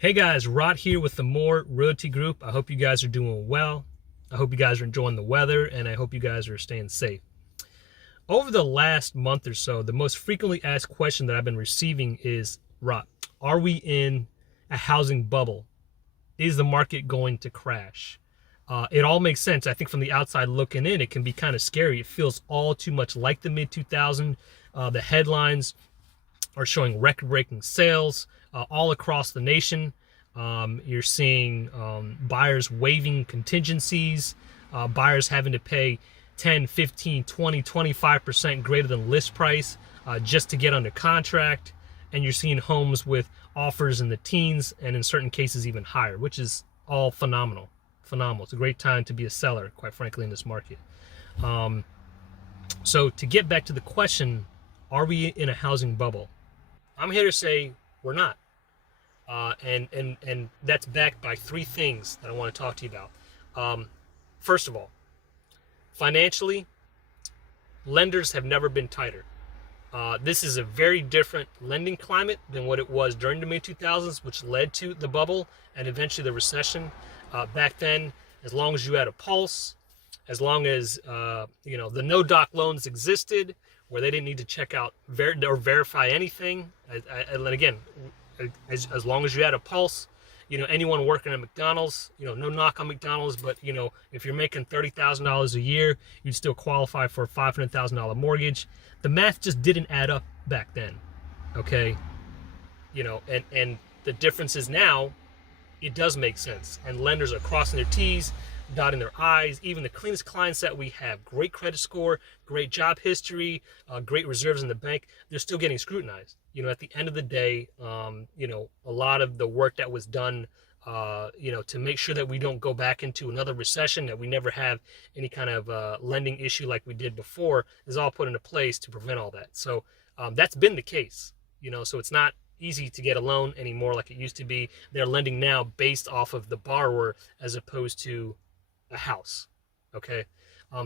Hey guys, Rod here with the More Realty Group. I hope you guys are doing well. I hope you guys are enjoying the weather, and I hope you guys are staying safe. Over the last month or so, the most frequently asked question that I've been receiving is, Rod, are we in a housing bubble? Is the market going to crash? It all makes sense. I think from the outside looking in, it can be kind of scary. It feels all too much like the mid-2000s. The headlines are showing record-breaking sales all across the nation. You're seeing buyers waiving contingencies, buyers having to pay 10, 15, 20, 25% greater than list price just to get under contract. And you're seeing homes with offers in the teens and in certain cases even higher, which is all phenomenal. Phenomenal. It's a great time to be a seller, quite frankly, in this market. So to get back to the question, are we in a housing bubble? I'm here to say we're not. And that's backed by three things that I want to talk to you about. First of all, financially, lenders have never been tighter. This is a very different lending climate than what it was during the mid-2000s, which led to the bubble and eventually the recession. Back then, as long as you had a pulse, as long as the no-doc loans existed, where they didn't need to check out or verify anything, and again, as long as you had a pulse, anyone working at McDonald's, no knock on McDonald's, but if you're making $30,000 a year, you'd still qualify for a $500,000 mortgage. The math just didn't add up back then, okay? And the difference is now, it does make sense, and lenders are crossing their T's, dotting their I's. Even the cleanest clients that we have, great credit score, great job history, great reserves in the bank, they're still getting scrutinized. At the end of the day, a lot of the work that was done, to make sure that we don't go back into another recession, that we never have any kind of lending issue like we did before, is all put into place to prevent all that. So that's been the case, so it's not easy to get a loan anymore like it used to be. They're lending now based off of the borrower as opposed to a house. Okay.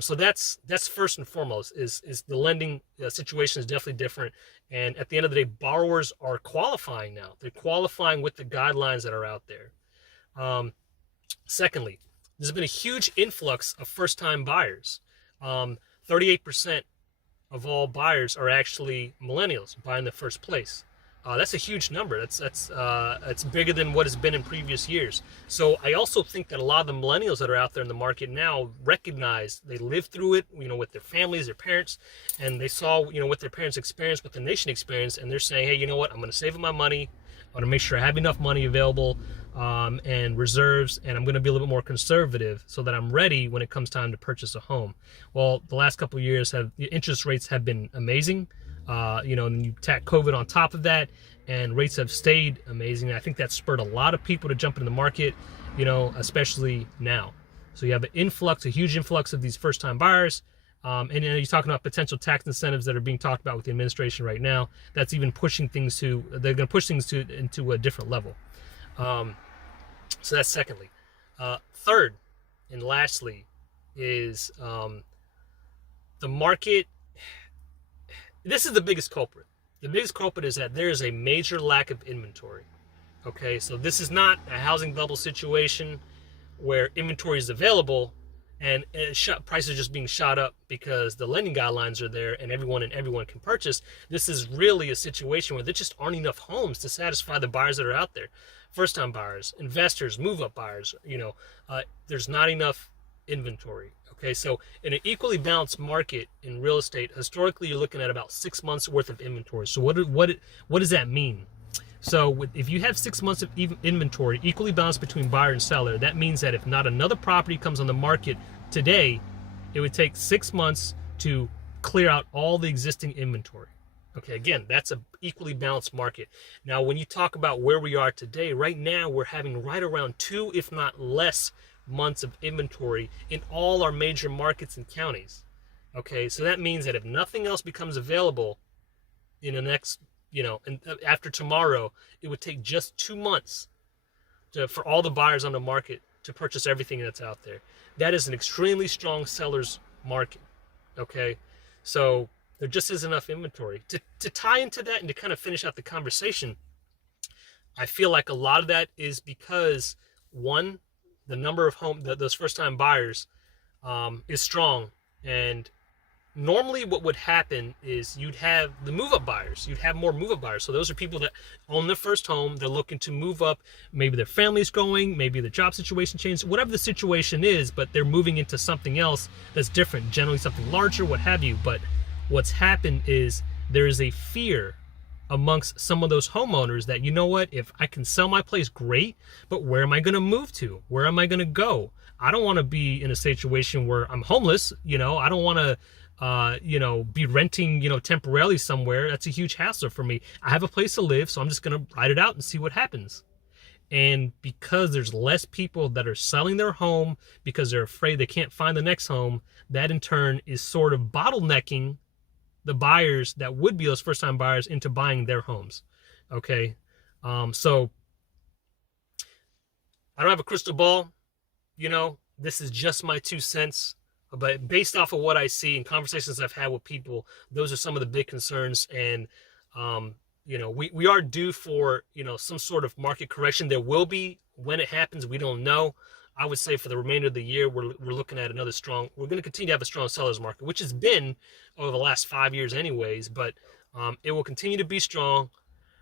So that's first and foremost is the lending situation is definitely different. And at the end of the day, borrowers are qualifying now. They're qualifying with the guidelines that are out there. Secondly, there's been a huge influx of first-time buyers. 38% of all buyers are actually millennials buying the first place. That's a huge number. That's bigger than what has been in previous years. So I also think that a lot of the millennials that are out there in the market now recognize they lived through it, with their families, their parents, and they saw, what their parents experienced, what the nation experienced, and they're saying, hey, you know what? I'm going to save up my money. I'm going to make sure I have enough money available and reserves, and I'm going to be a little bit more conservative so that I'm ready when it comes time to purchase a home. Well, the last couple of years the interest rates have been amazing. And you tack COVID on top of that, and rates have stayed amazing. I think that spurred a lot of people to jump into the market, especially now. So you have a huge influx of these first-time buyers. And you're talking about potential tax incentives that are being talked about with the administration right now. That's even pushing things they're going to push things into a different level. So that's secondly. Third, and lastly, is the market. This is the biggest culprit. The biggest culprit is that there is a major lack of inventory. Okay, so this is not a housing bubble situation where inventory is available and prices are just being shot up because the lending guidelines are there and everyone can purchase. This is really a situation where there just aren't enough homes to satisfy the buyers that are out there. First-time buyers, investors, move-up buyers, there's not enough inventory. Okay, so in an equally balanced market in real estate, historically, you're looking at about 6 months worth of inventory. So what does that mean? So if you have 6 months of inventory equally balanced between buyer and seller, that means that if not another property comes on the market today, it would take 6 months to clear out all the existing inventory. Okay, again, that's an equally balanced market. Now, when you talk about where we are today, right now we're having right around 2, if not less, months of inventory in all our major markets and counties. Okay, so that means that if nothing else becomes available in the next, and after tomorrow, it would take just 2 months for all the buyers on the market to purchase everything that's out there. That is an extremely strong seller's market. Okay, so there just isn't enough inventory. To tie into that and to kind of finish out the conversation, I feel like a lot of that is because, one, the number of those first time buyers is strong. And normally what would happen is you'd have the move up buyers. You'd have more move up buyers. So those are people that own their first home. They're looking to move up. Maybe their family's growing. Maybe the job situation changed. Whatever the situation is, but they're moving into something else that's different, generally something larger, what have you. But what's happened is there is a fear amongst some of those homeowners that, you know what, if I can sell my place, great, but where am I going to move to? Where am I going to go? I don't want to be in a situation where I'm homeless. I don't want to be renting, temporarily somewhere. That's a huge hassle for me. I have a place to live, so I'm just going to ride it out and see what happens. And because there's less people that are selling their home because they're afraid they can't find the next home, that in turn is sort of bottlenecking the buyers that would be those first time buyers into buying their homes. Okay. So I don't have a crystal ball. This is just my 2 cents. But based off of what I see in conversations I've had with people, those are some of the big concerns. And, we are due for, some sort of market correction. There will be. When it happens, we don't know. I would say for the remainder of the year, we're looking at we're going to continue to have a strong seller's market, which has been over the last 5 years anyways, but it will continue to be strong.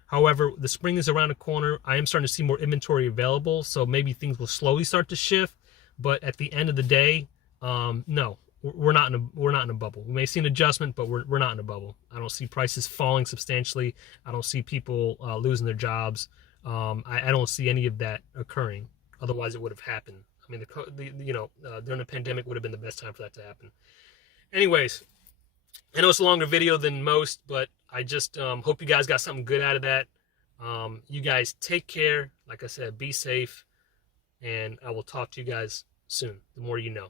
However, the spring is around the corner. I am starting to see more inventory available, so maybe things will slowly start to shift. But at the end of the day, no, we're not in a bubble. We may see an adjustment, but we're not in a bubble. I don't see prices falling substantially. I don't see people losing their jobs. I don't see any of that occurring. Otherwise, it would have happened. I mean, during the pandemic would have been the best time for that to happen. Anyways, I know it's a longer video than most, but I just hope you guys got something good out of that. You guys take care. Like I said, be safe, and I will talk to you guys soon. The more you know.